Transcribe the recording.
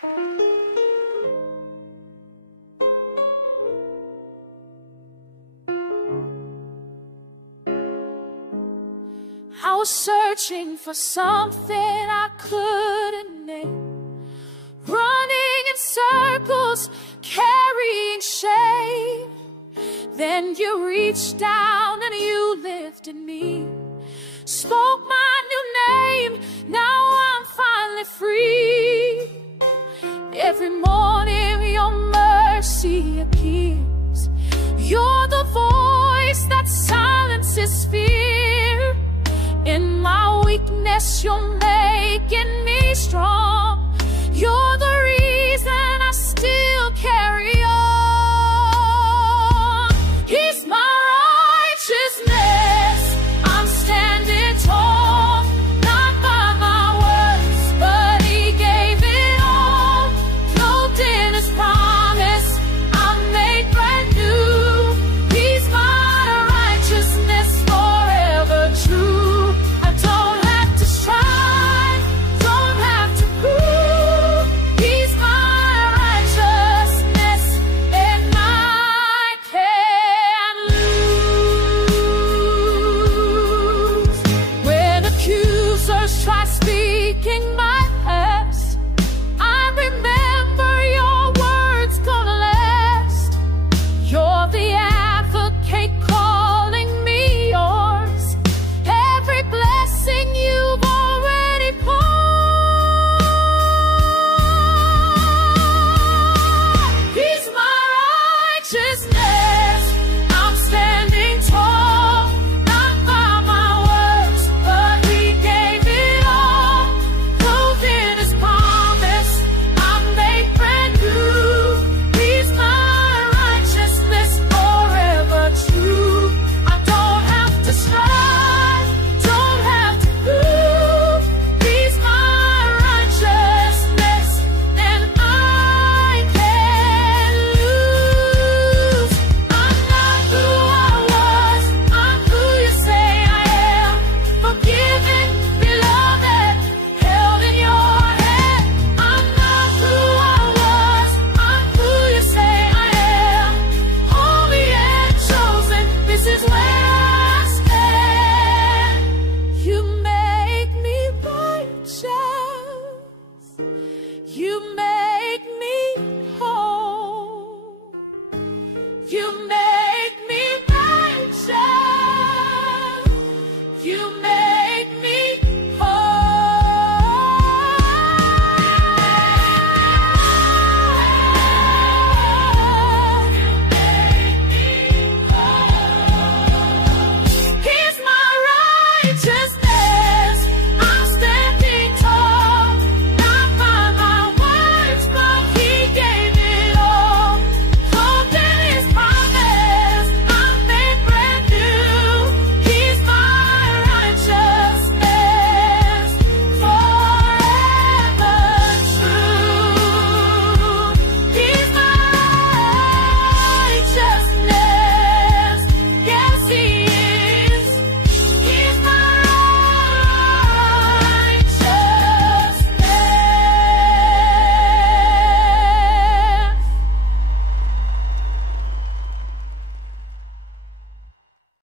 I was searching for something I couldn't name, running in circles, carrying shame. Then you reached down and you lifted me, spoke my new name. Now I'm finally free. Every morning your mercy appears. You're the voice that silences fear. In my weakness, you're making me strong. You're the reason I still carry on. He's my righteousness. I'm standing tall, not by my words, but He gave it all. Clothed in His promise, I'm made brand new. He's my righteousness, forever true. Try speaking my past, I remember your words gonna last. You're the advocate calling me yours. Every blessing you've already poured. He's my righteousness. I'm standing tall, not by my words, but He gave it. You